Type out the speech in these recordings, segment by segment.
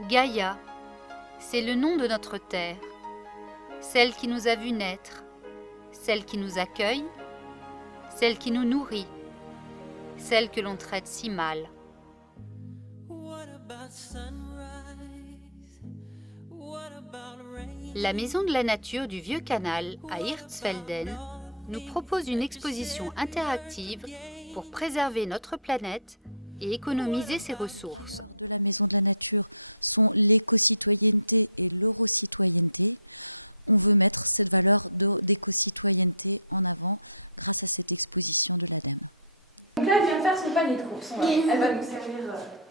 Gaïa, c'est le nom de notre terre, celle qui nous a vus naître, celle qui nous accueille, celle qui nous nourrit, celle que l'on traite si mal. La Maison de la Nature du Vieux Canal à Hirtsfelden nous propose une exposition interactive pour préserver notre planète et économiser ses ressources. Les valeurs de la Maison de la Nature sont l'éco-citoyenneté et l'euro-citoyenneté. On veut mettre cette valeur d'éco-citoyenneté en avant grâce à cette exposition de l'ADEME. Donc là, elle vient de faire son panier de courses. Elle va nous servir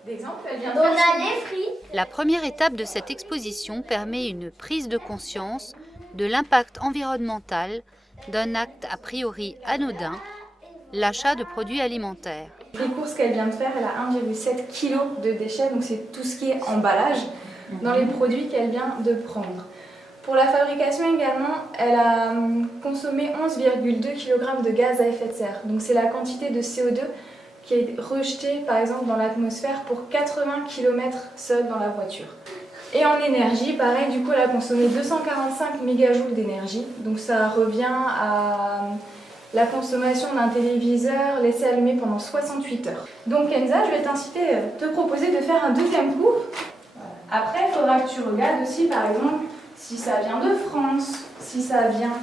d'exemple. Elle vient de On faire a les fruits. La première étape de cette exposition permet une prise de conscience de l'impact environnemental d'un acte a priori anodin, l'achat de produits alimentaires. les courses qu'elle vient de faire. Elle a 1,7 kg de déchets, donc c'est tout ce qui est emballage dans les produits qu'elle vient de prendre. Pour la fabrication également, elle a consommé 11,2 kg de gaz à effet de serre. Donc c'est la quantité de CO2 qui est rejetée par exemple dans l'atmosphère pour 80 km seul dans la voiture. Et en énergie, pareil, du coup elle a consommé 245 mégajoules d'énergie. Donc ça revient à la consommation d'un téléviseur laissé allumé pendant 68 heures. Donc Kenza, je vais te proposer de faire un deuxième cours. Après, il faudra que tu regardes aussi par exemple si ça vient de France, si ça vient...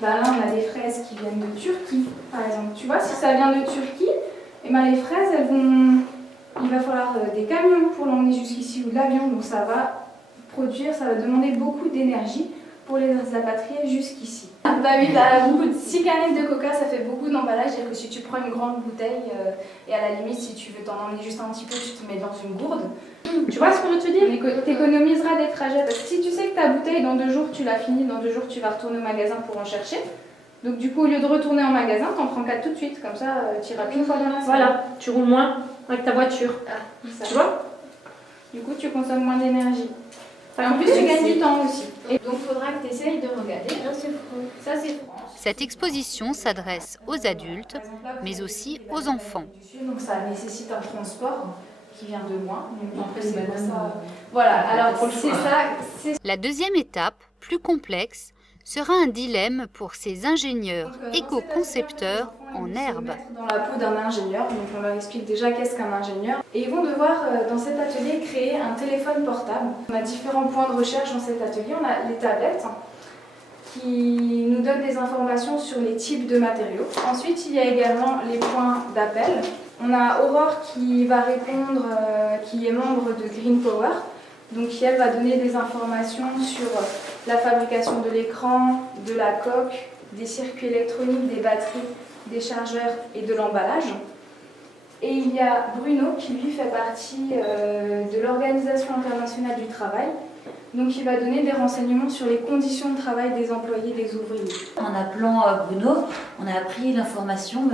Là, on a des fraises qui viennent de Turquie, par exemple. Tu vois, si ça vient de Turquie, et ben les fraises, elles vont... il va falloir des camions pour l'emmener jusqu'ici ou de l'avion. Donc ça va produire, ça va demander beaucoup d'énergie pour les rapatrier jusqu'ici. Bah oui, beaucoup de 6 canettes de coca, ça fait beaucoup d'emballage. C'est-à-dire que si tu prends une grande bouteille, et à la limite, si tu veux t'en emmener juste un petit peu, tu te mets dans une gourde. Tu vois ce que je veux te dire? Tu économiseras des trajets. Parce que si tu sais que ta bouteille, dans 2 jours, tu l'as finie, dans 2 jours, tu vas retourner au magasin pour en chercher. Donc du coup, au lieu de retourner en magasin, t'en prends 4 tout de suite. Comme ça, tu iras qu'une fois dans la semaine. Voilà, tu roules moins avec ta voiture. Ah, ça. Tu vois? Du coup, tu consommes moins d'énergie. En plus, tu gagnes du temps aussi. Et donc, il faudra que tu essayes de regarder. Non, c'est France. Ça, c'est France. Cette exposition s'adresse aux adultes, mais aussi aux enfants. Donc, ça nécessite un transport qui vient de loin. Mais en plus, c'est pour ça. Voilà, alors c'est ça. La deuxième étape, plus complexe, sera un dilemme pour ces ingénieurs éco-concepteurs en herbe. Dans la peau d'un ingénieur, donc on leur explique déjà qu'est-ce qu'un ingénieur. Et ils vont devoir, dans cet atelier, créer un téléphone portable. On a différents points de recherche dans cet atelier. On a les tablettes qui nous donnent des informations sur les types de matériaux. Ensuite, il y a également les points d'appel. On a Aurore qui va répondre, qui est membre de Green Power. Donc elle va donner des informations sur la fabrication de l'écran, de la coque, des circuits électroniques, des batteries, des chargeurs et de l'emballage. Et il y a Bruno qui lui fait partie de l'Organisation internationale du travail. Donc il va donner des renseignements sur les conditions de travail des employés, des ouvriers. En appelant Bruno, on a appris l'information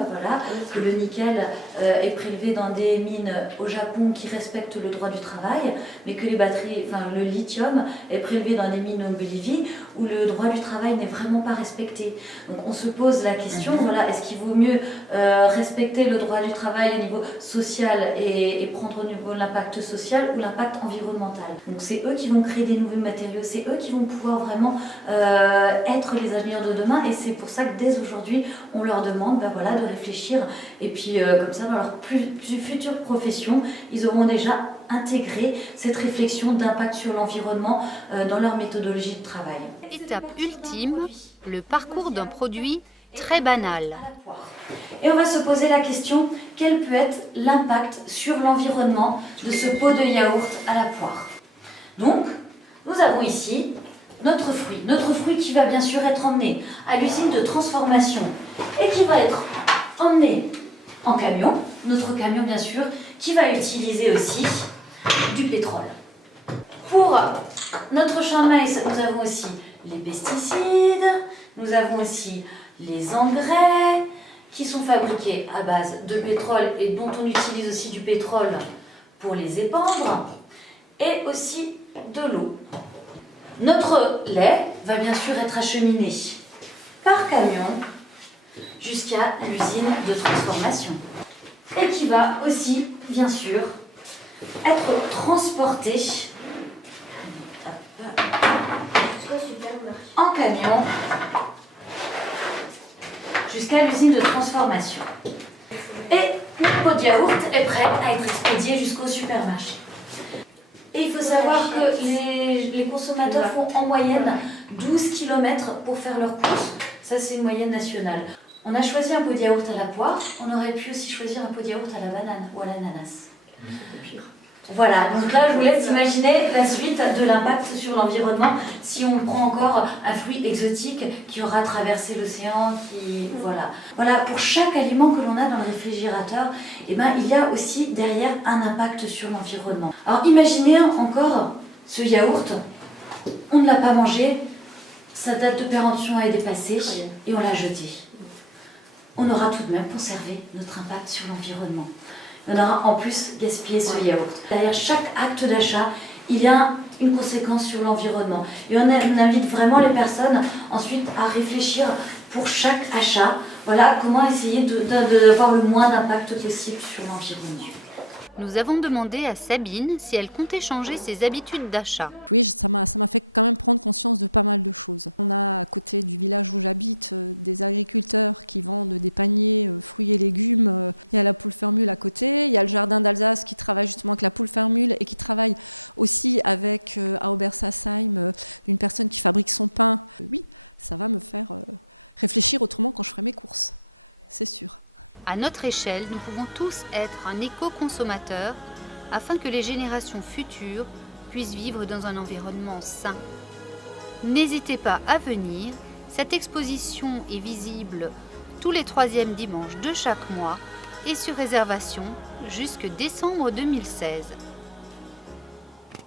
que le nickel est prélevé dans des mines au Japon qui respectent le droit du travail, mais que les batteries, le lithium est prélevé dans des mines en Bolivie où le droit du travail n'est vraiment pas respecté. Donc on se pose la question, est-ce qu'il vaut mieux respecter le droit du travail au niveau social et prendre au niveau de l'impact social ou l'impact environnemental? Donc c'est eux qui vont créer des nouveaux matériaux, c'est eux qui vont pouvoir vraiment être les ingénieurs de demain, et c'est pour ça que dès aujourd'hui on leur demande de réfléchir, et puis comme ça dans leur future profession ils auront déjà intégré cette réflexion d'impact sur l'environnement dans leur méthodologie de travail. Étape ultime, le parcours d'un produit très banal. Et on va se poser la question, quel peut être l'impact sur l'environnement de ce pot de yaourt à la poire? Donc, nous avons ici notre fruit qui va bien sûr être emmené à l'usine de transformation et qui va être emmené en camion, notre camion bien sûr, qui va utiliser aussi du pétrole. Pour notre champ de maïs, nous avons aussi les pesticides, nous avons aussi les engrais qui sont fabriqués à base de pétrole et dont on utilise aussi du pétrole pour les épandre, et aussi de l'eau. Notre lait va bien sûr être acheminé par camion jusqu'à l'usine de transformation et qui va aussi bien sûr être transporté en camion jusqu'à l'usine de transformation. Et notre pot de yaourt est prêt à être expédié jusqu'au supermarché. Et il faut savoir que les consommateurs font en moyenne 12 km pour faire leurs courses. Ça, c'est une moyenne nationale. On a choisi un pot de yaourt à la poire, on aurait pu aussi choisir un pot de yaourt à la banane ou à l'ananas. Voilà, donc là je vous laisse imaginer la suite de l'impact sur l'environnement si on prend encore un fruit exotique qui aura traversé l'océan, Voilà, pour chaque aliment que l'on a dans le réfrigérateur, il y a aussi derrière un impact sur l'environnement. Alors imaginez encore ce yaourt, on ne l'a pas mangé, sa date de péremption a dépassé et on l'a jeté. On aura tout de même conservé notre impact sur l'environnement. On aura en plus gaspillé ce yaourt. Derrière chaque acte d'achat, il y a une conséquence sur l'environnement. Et on invite vraiment les personnes ensuite à réfléchir pour chaque achat, voilà, comment essayer d'avoir le moins d'impact possible sur l'environnement. Nous avons demandé à Sabine si elle comptait changer ses habitudes d'achat. Oui, ça m'a fait quand même prendre conscience de pas mal de choses. On a à côté du village où j'habite des agriculteurs qui vendent des paniers fruits et légumes. Il y a la poule fermule à côté, il y a le jardin d'Alsace qui travaille justement avec la poule fermule et qui travaille aussi avec à Obersassheim une personne qui fabrique son pain. Oui, ça va me faire réfléchir autrement quand je ferai mes courses, c'est sûr. À notre échelle, nous pouvons tous être un éco-consommateur afin que les générations futures puissent vivre dans un environnement sain. N'hésitez pas à venir, cette exposition est visible tous les 3e dimanches de chaque mois et sur réservation jusque décembre 2016.